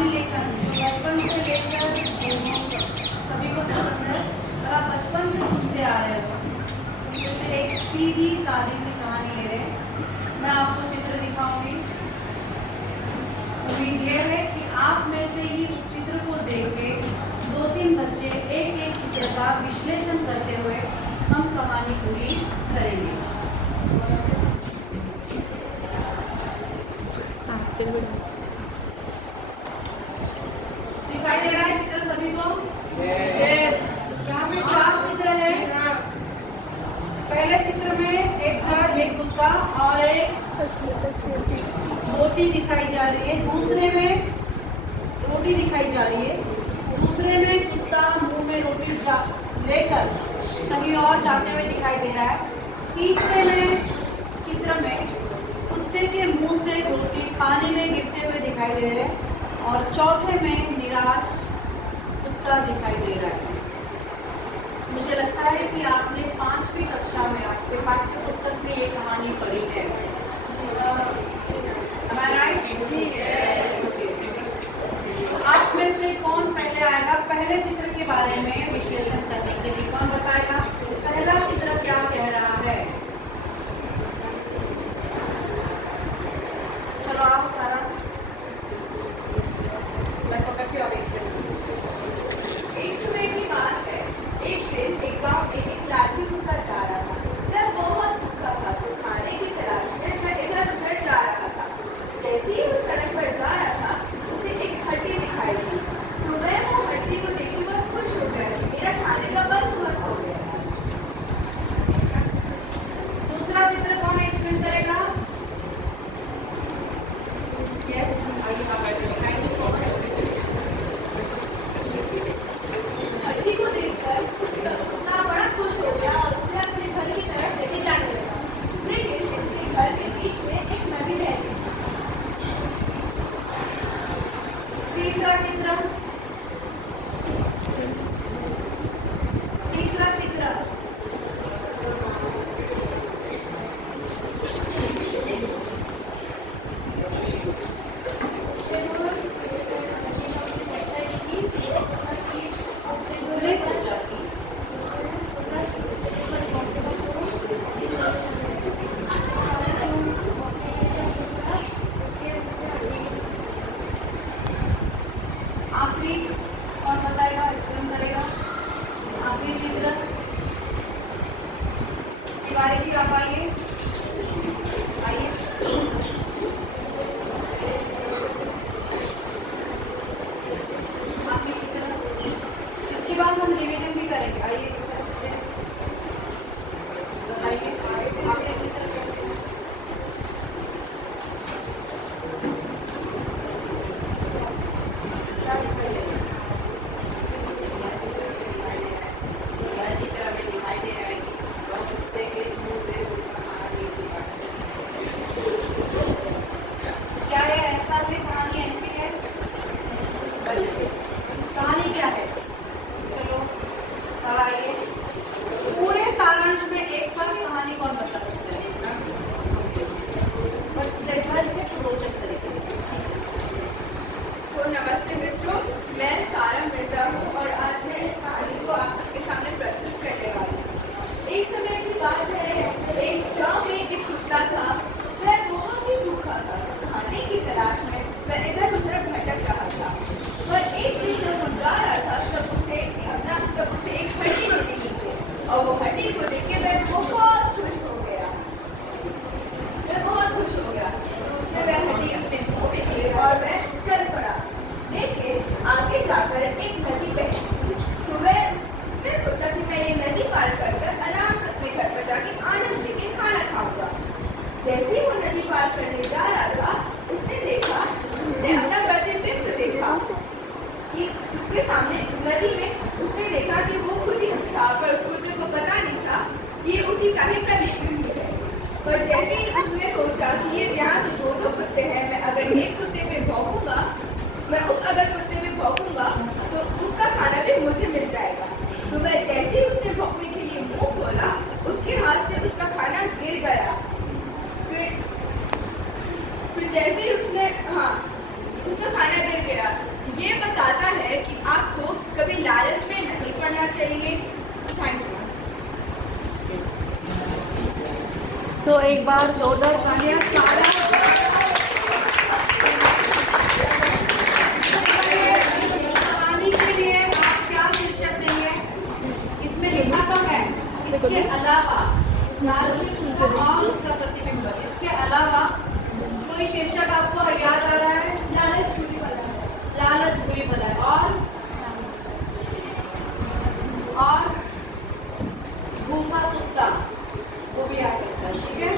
कहानी लेखन जो बचपन से लेकर सभी को पसंद है और आप बचपन से सुनते आ रहे हो, उसमें एक सीधी सादी सी कहानी ले रहे हैं। मैं आपको चित्र दिखाऊंगी। उम्मीद ये है कि आप में से ही उस चित्र को देख के 2-3 बच्चे एक एक चित्र का विश्लेषण करते हुए हम कहानी पूरी करेंगे। दिखाई दे रहा है चित्र सभी को? यस। यहाँ पे 4 चित्र है। पहले चित्र में एक घर, एक कुत्ता और एक रोटी दिखाई जा रही है। दूसरे में रोटी दिखाई जा रही है। दूसरे में कुत्ता मुंह में रोटी लेकर कहीं और जाते हुए दिखाई दे रहा है। तीसरे में चित्र में कुत्ते के मुंह से रोटी पानी में गिरते हुए दिखाई दे रहे हैं और चौथे में निराश कुत्ता दिखाई दे रहा है। मुझे लगता है कि आपने 5वीं कक्षा में आपके पाठ्य पुस्तक में ये कहानी पढ़ी है। तो आप में से कौन पहले आएगा पहले चित्र के बारे में विश्लेषण करने के लिए? कौन बताएगा पहला चित्र क्या कह रहा है? चलो आओ सारा, मैं पकड़ के और एक समय की बात है। एक दिन एक गांव में एक लालची कुत्ता जा रहा था। वह बहुत भूखा था तो खाने की तलाश में वह इधर उधर जा रहा था। जैसे ही उस सड़क पर जा रहा था उसे एक हड्डी दिखाई दी तो वह वो हड्डी को देख के बहुत खुश हो गया। मेरा खाने का बंदोबस्त हो गया। दूसरा चित्र कौन एक्सप्लेन करेगा? यस, आइए आप बैठिए। Thank you so much. हड्डी को देखकर कुत्ता बड़ा खुश हो गया और उसे अपने घर की तरफ लेके जाने लगा। लेकिन उसके घर के बीच में एक नदी बहती थी। तीसरा चित्र, तीसरा चित्र उसने सोचा कि आखिरी कौन बताएगा, एक्सप्लेन करेगा? आखिरी चित्र तिवारी जी आप आइए, आइए। आखिरी चित्र, इसके बाद हम रिवीजन भी करेंगे। आइए इस तरफ से बताइए आखिरी चित्र क्या दिखाई दे रहा है? यह चित्र हमें दिखाई दे रहा है कि वह कुत्ते के मुंह से उसका खाना नहीं छिपा है। क्या है ऐसा है? कहानी ऐसी है? कहानी क्या है? चलो सारा आइए। पूरे सारांश में एक साथ कहानी कौन बता सकता है? बस स्टेप बाय स्टेप रोचक तरीके से। नमस्ते मित्रों, मैं सारा मिर्जा हूँ और आज मैं इस कहानी को आप सबके सामने प्रस्तुत करने वाली हूँ। एक समय की बात है, एक गांव में एक कुत्ता था। वह बहुत ही भूखा था। खाने की तलाश में वह इधर उधर भटक रहा था। और एक दिन जब वो जा रहा था तब उसे एक हड्डी मिली नीचे और वो हड्डी को देख के वह बहुत खुश हो गया। तो उसने वह हड्डी अपने मुंह में ली और वह चल पड़ा। लेकिन आगे जाकर एक नदी बहती थी तो उसने सोचा कि मैं ये नदी पार कर आराम से अपने घर पर जाके आनंद लेके खाना खाऊंगा। जैसे ही वो नदी पार करने जा रहा था उसने देखा उसने एक बार जोरदार तालियां। सारा कहानी के लिए आप क्या शीर्षक देंगे? इसमें लिखा तो है इसके अलावा और उसका प्रतिबिंब, इसके अलावा कोई शीर्षक आपको याद आ रहा है? लालच बुरी बला है। लालच बुरी बला है। और भूखा कुत्ता, वो भी आ सकता है। ठीक है।